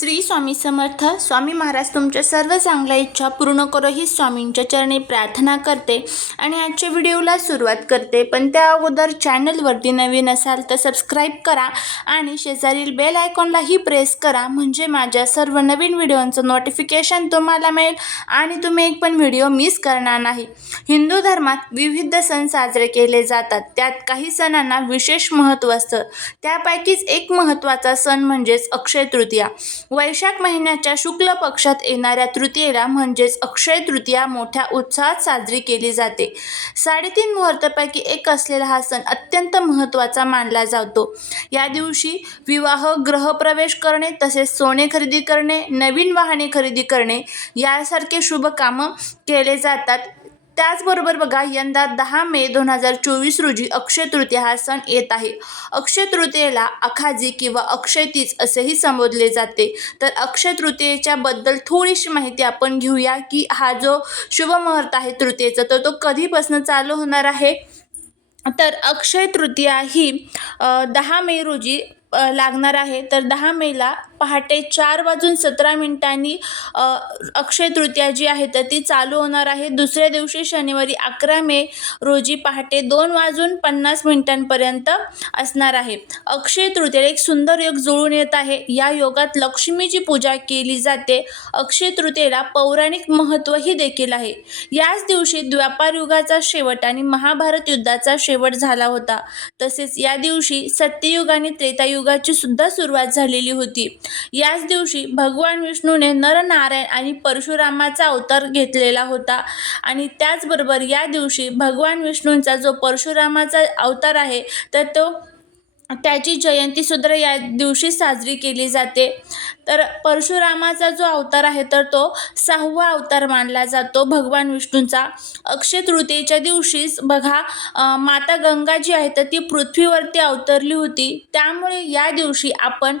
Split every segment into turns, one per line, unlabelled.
श्री स्वामी समर्थ. स्वामी महाराज तुमच्या सर्व चांगल्या इच्छा पूर्ण करो ही स्वामींच्या चरणी प्रार्थना करते आणि आजच्या व्हिडिओला सुरुवात करते. पण त्या अगोदर चॅनलवरती नवीन असाल तर सबस्क्राईब करा आणि शेजारील बेल आयकॉनलाही प्रेस करा म्हणजे माझ्या सर्व नवीन व्हिडिओंचं नोटिफिकेशन तुम्हाला मिळेल आणि तुम्ही एक पण व्हिडिओ मिस करणार नाही. हिंदू धर्मात विविध सण साजरे केले जातात. त्यात काही सणांना विशेष महत्त्व असतं. त्यापैकीच एक महत्त्वाचा सण म्हणजेच अक्षय तृतीया. वैशाख महिन्याच्या शुक्ल पक्षात येणाऱ्या तृतीयेला म्हणजेच अक्षय तृतीया मोठ्या उत्साहात साजरी केली जाते. साडेतीन मुहूर्तापैकी एक असलेला हा सण अत्यंत महत्त्वाचा मानला जातो. या दिवशी विवाह ग्रहप्रवेश करणे तसेच सोने खरेदी करणे नवीन वाहने खरेदी करणे यासारखे शुभ कामं केले जातात. त्याचबरोबर बघा यंदा दहा मे दोन हजार चोवीस रोजी अक्षय तृतीया हा सण येत आहे. अक्षय तृतीयेला अखाजी किंवा अक्षय तीज असेही संबोधले जाते. तर अक्षय तृतीयेच्या बद्दल थोडीशी माहिती आपण घेऊया की हा जो शुभ मुहूर्त आहे तृतीयेचा तर तो कधीपासून चालू होणार आहे? तर अक्षय तृतीया ही दहा मे रोजी लागणार आहे. तर दहा मेला पहाटे चार वाजून सतरा मिनिटांनी अक्षय तृतीया जी आहे तर ती चालू होणार आहे. दुसऱ्या दिवशी शनिवारी अकरा मे रोजी पहाटे दोन वाजून पन्नास मिनिटांपर्यंत असणार आहे. अक्षय तृतीया एक सुंदर योग जुळून येत आहे. या योगात लक्ष्मीची पूजा केली जाते. अक्षय तृतीयेला पौराणिक महत्त्वही देखील आहे. याच दिवशी द्वापार युगाचा शेवट आणि महाभारत युद्धाचा शेवट झाला होता. तसेच या दिवशी सत्ययुग आणि त्रेतायुगाची सुद्धा सुरुवात झालेली होती. याच दिवशी भगवान विष्णूने नरनारायण आणि परशुरामाचा अवतार घेतलेला होता. आणि त्याचबरोबर या दिवशी भगवान विष्णूंचा जो परशुरामाचा अवतार आहे तर तो त्याची जयंतीसुद्धा या दिवशी साजरी केली जाते. तर परशुरामाचा जो अवतार आहे तर तो सहावा अवतार मानला जातो भगवान विष्णूंचा. अक्षय तृतीयेच्या दिवशीच बघा माता गंगा जी आहे तर ती पृथ्वीवरती अवतरली होती. त्यामुळे या दिवशी आपण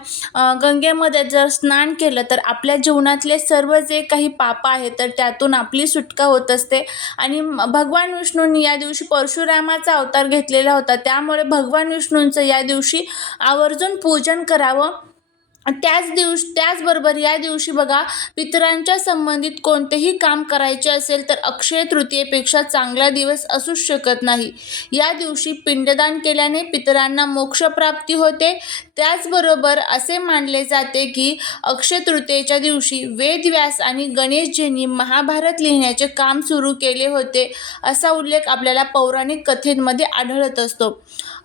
गंगेमध्ये जर स्नान केलं तर आपल्या जीवनातले सर्व जे काही पाप आहेत तर त्यातून आपली सुटका होत असते. आणि भगवान विष्णूंनी या दिवशी परशुरामाचा अवतार घेतलेला होता. त्यामुळे भगवान विष्णूंचं या दिवशी आवर्जून पूजन करावं. त्याच दिवश त्याचबरोबर या दिवशी बघा पितरांच्या संबंधित कोणतेही काम करायचे असेल तर अक्षय तृतीयेपेक्षा चांगला दिवस असूच शकत नाही. या दिवशी पिंडदान केल्याने पितरांना मोक्षप्राप्ती होते. त्याचबरोबर असे मानले जाते की अक्षय तृतीयेच्या दिवशी वेदव्यास आणि गणेशजींनी महाभारत लिहिण्याचे काम सुरू केले होते असा उल्लेख आपल्याला पौराणिक कथेमध्ये आढळत असतो.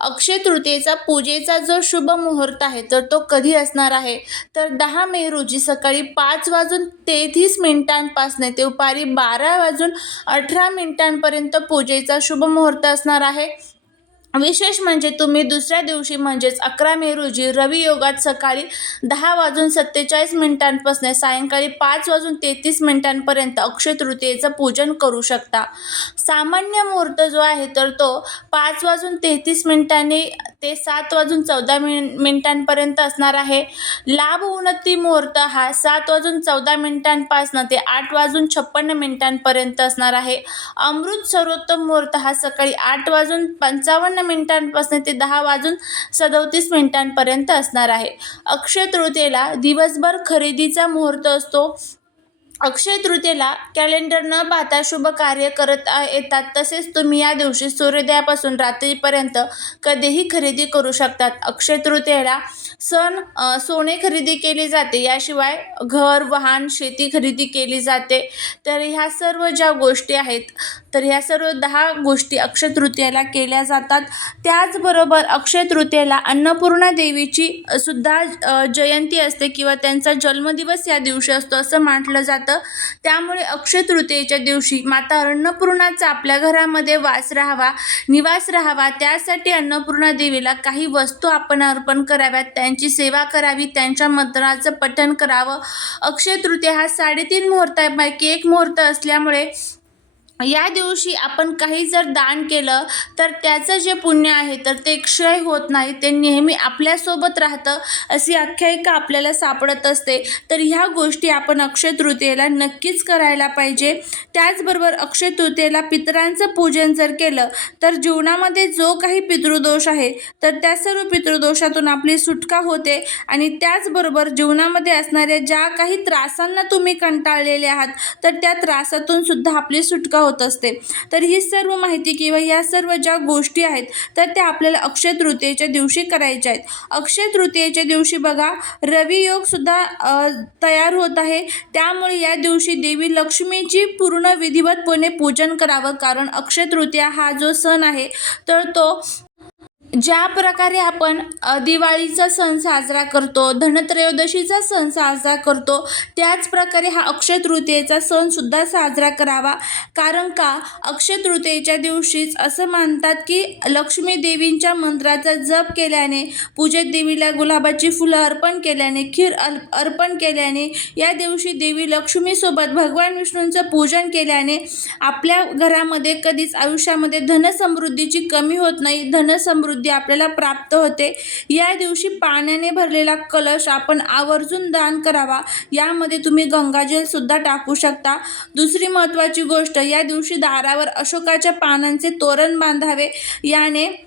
अक्षय तृतीयेचा पूजेचा जो शुभ मुहूर्त आहे तर तो कधी असणार आहे? आहे. तर दहा मे रोजी सकाळी पाच वाजून तेहतीस मिनिटांपासून ते दुपारी बारा वाजून अठरा मिनिटांपर्यंत पूजेचा शुभ मुहूर्त असणार आहे. विशेष म्हणजे तुम्ही दुसऱ्या दिवशी म्हणजेच अकरा मे रोजी रवी योगात सकाळी दहा वाजून सत्तेचाळीस मिनिटांपासून सायंकाळी पाच वाजून तेहतीस मिनिटांपर्यंत अक्षय तृतीयेचं पूजन करू शकता. सामान्य मुहूर्त जो आहे तर तो पाच वाजून तेहतीस मिनिटांनी ते सात वाजून चौदा मिन मिनिटांपर्यंत असणार आहे. लाभ उन्नती मुहूर्त हा सात वाजून चौदा मिनिटांपासून ते आठ वाजून छप्पन्न मिनिटांपर्यंत असणार आहे. अमृत सर्वोत्तम मुहूर्त हा सकाळी आठ वाजून पंचावन्न मिनिटांपासून ते दहा वाजून सदोतीस मिनिटांपर्यंत असणार आहे. अक्षय तृतीयेला दिवसभर खरेदीचा मुहूर्त असतो. अक्षय तृतीयेला कॅलेंडर न पाहता शुभ कार्य करत येतात. तसेच तुम्ही या दिवशी सूर्योदयापासून रात्रीपर्यंत कधीही खरेदी करू शकतात. अक्षय तृतीयेला सण सोने खरेदी केली जाते. याशिवाय घर वाहन शेती खरेदी केली जाते. तर ह्या सर्व ज्या गोष्टी आहेत तर ह्या सर्व दहा गोष्टी अक्षयतृतीयेला केल्या जातात. त्याचबरोबर अक्षयतृतीयेला अन्नपूर्णा देवीची सुद्धा जयंती असते किंवा त्यांचा जन्मदिवस या दिवशी असतो असं म्हटलं जातं. त्यामुळे अक्षय तृतीयेच्या दिवशी माता अन्नपूर्णाचा आपल्या घरामध्ये वास राहावा निवास राहावा. त्यासाठी अन्नपूर्णा देवीला काही वस्तू आपण अर्पण कराव्यात. त्यांची सेवा करावी त्यांच्या मंत्राचं पठण करावं. अक्षय तृतीया हा साडेतीन मुहूर्तापैकी एक मुहूर्त असल्यामुळे या दिवशी आपण काही जर दान केलं तर त्याचं जे पुण्य आहे तर ते क्षय होत नाही. ते नेहमी आपल्यासोबत राहतं अशी आख्यायिका आपल्याला सापडत असते. तर ह्या गोष्टी आपण अक्षय तृतीयेला नक्कीच करायला पाहिजे. त्याचबरोबर अक्षय तृतीयेला पितरांचं पूजन जर केलं तर जीवनामध्ये जो काही पितृदोष आहे तर त्या सर्व पितृदोषातून आपली सुटका होते. आणि त्याचबरोबर जीवनामध्ये असणाऱ्या ज्या काही त्रासांना तुम्ही कंटाळलेले आहात तर त्या त्रासातून सुद्धा आपली सुटका होत असते. तर ही सर्व माहिती किंवा या सर्व ज्या गोष्टी आहेत तर त्या आपल्याला अक्षय तृतीयेच्या दिवशी करायच्या आहेत. अक्षय तृतीयेच्या दिवशी बघा रवियोगसुद्धा सुद्धा तयार होत आहे. त्यामुळे या दिवशी देवी लक्ष्मीची पूर्ण विधिवतपणे पूजन करावं कारण अक्षय तृतीया हा जो सण आहे तर तो ज्या प्रकारे आपण दिवाळीचा सण साजरा करतो धनत्रयोदशीचा सण साजरा करतो त्याच प्रकारे हा अक्षय तृतीयेचा सणसुद्धा साजरा करावा. कारण का? अक्षय तृतीयेच्या दिवशीच असं मानतात की लक्ष्मी देवींच्या मंत्राचा जप केल्याने पूजेत देवीला गुलाबाची फुलं अर्पण केल्याने खीर अर्पण केल्याने या दिवशी देवी लक्ष्मीसोबत भगवान विष्णूंचं पूजन केल्याने आपल्या घरामध्ये कधीच आयुष्यामध्ये धनसमृद्धीची कमी होत नाही. धनसमृद्धी आपल्याला प्राप्त होते. या दिवशी पाण्याने भरलेला कलश आपण आवर्जून दान करावा. यामध्ये तुम्ही गंगाजलसुद्धा टाकू शकता. दुसरी महत्त्वाची गोष्ट या दिवशी दारावर अशोकाच्या पानांचे तोरण बांधावे. याने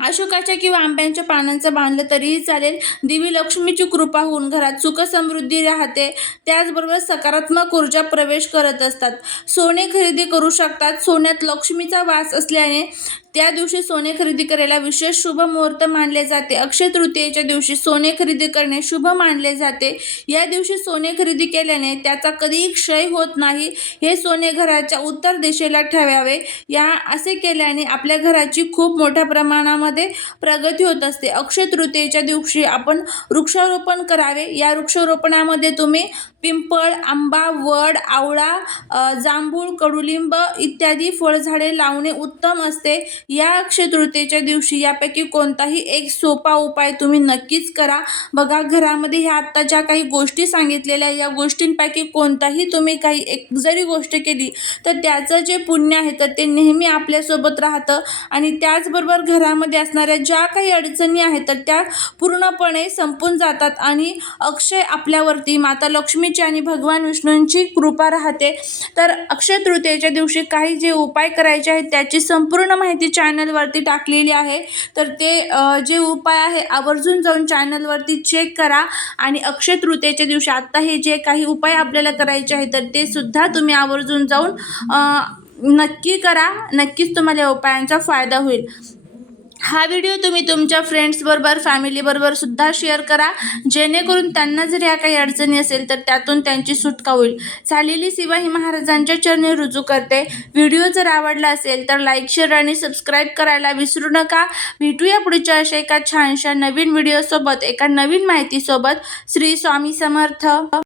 अशोकाच्या किंवा आंब्यांच्या पानांचं बांधलं तरीही चालेल. देवी लक्ष्मीची कृपा होऊन घरात सुखसमृद्धी राहते. त्याचबरोबर सकारात्मक ऊर्जा प्रवेश करत असतात. सोने खरेदी करू शकतात. सोन्यात लक्ष्मीचा वास असल्याने त्या दिवशी सोने खरेदी करायला विशेष शुभ मुहूर्त मानले जाते. अक्षय तृतीयेच्या दिवशी सोने खरेदी करणे शुभ मानले जाते. या दिवशी सोने खरेदी केल्याने त्याचा कधीही क्षय होत नाही. हे सोने घराच्या उत्तर दिशेला ठेवावे. या असे केल्याने आपल्या घराची खूप मोठ्या प्रमाणामध्ये प्रगती होत असते. अक्षय तृतीयेच्या दिवशी आपण वृक्षारोपण करावे. या वृक्षारोपणामध्ये तुम्ही पिंपळ आंबा वड आवळा जांभूळ कडुलिंब इत्यादी फळझाडे लावणे उत्तम असते. या अक्षय तृतीयेच्या दिवशी यापैकी कोणताही एक सोपा उपाय तुम्ही नक्कीच करा. बघा घरामध्ये ह्या आत्ता ज्या काही गोष्टी सांगितलेल्या या गोष्टींपैकी कोणताही तुम्ही काही एक जरी गोष्ट केली तर त्याचं जे पुण्य आहे तर ते नेहमी आपल्यासोबत राहतं. आणि त्याचबरोबर घरामध्ये असणाऱ्या ज्या काही अडचणी आहेत तर त्या पूर्णपणे संपून जातात. आणि अक्षय आपल्यावरती माता लक्ष्मीची आणि भगवान विष्णूंची कृपा राहते. तर अक्षय तृतीयेच्या दिवशी काही जे उपाय करायचे आहेत त्याची संपूर्ण माहिती चॅनलवरती टाकलेली आहे. तर ते जे उपाय आहे आवर्जून जाऊन चॅनलवरती चेक करा. आणि अक्षय तृतीयेच्या दिवशी आत्ता हे जे काही उपाय आपल्याला करायचे आहे तर ते सुद्धा तुम्ही आवर्जून जाऊन नक्की करा. नक्कीच तुम्हाला या उपायांचा फायदा होईल. हा व्हिडिओ तुम्ही तुमच्या फ्रेंड्सबरोबर फॅमिलीबरोबर सुद्धा शेअर करा. जेणेकरून त्यांना जर या काही अडचणी असेल तर त्यातून त्यांची सुटका होईल. झालेली सेवा ही महाराजांच्या चरणी रुजू करते. व्हिडिओ जर आवडला असेल तर लाईक शेअर आणि सबस्क्राईब करायला विसरू नका. भेटूया पुढच्या अशा एका छानशा नवीन व्हिडिओसोबत एका नवीन माहितीसोबत. श्री स्वामी समर्थ.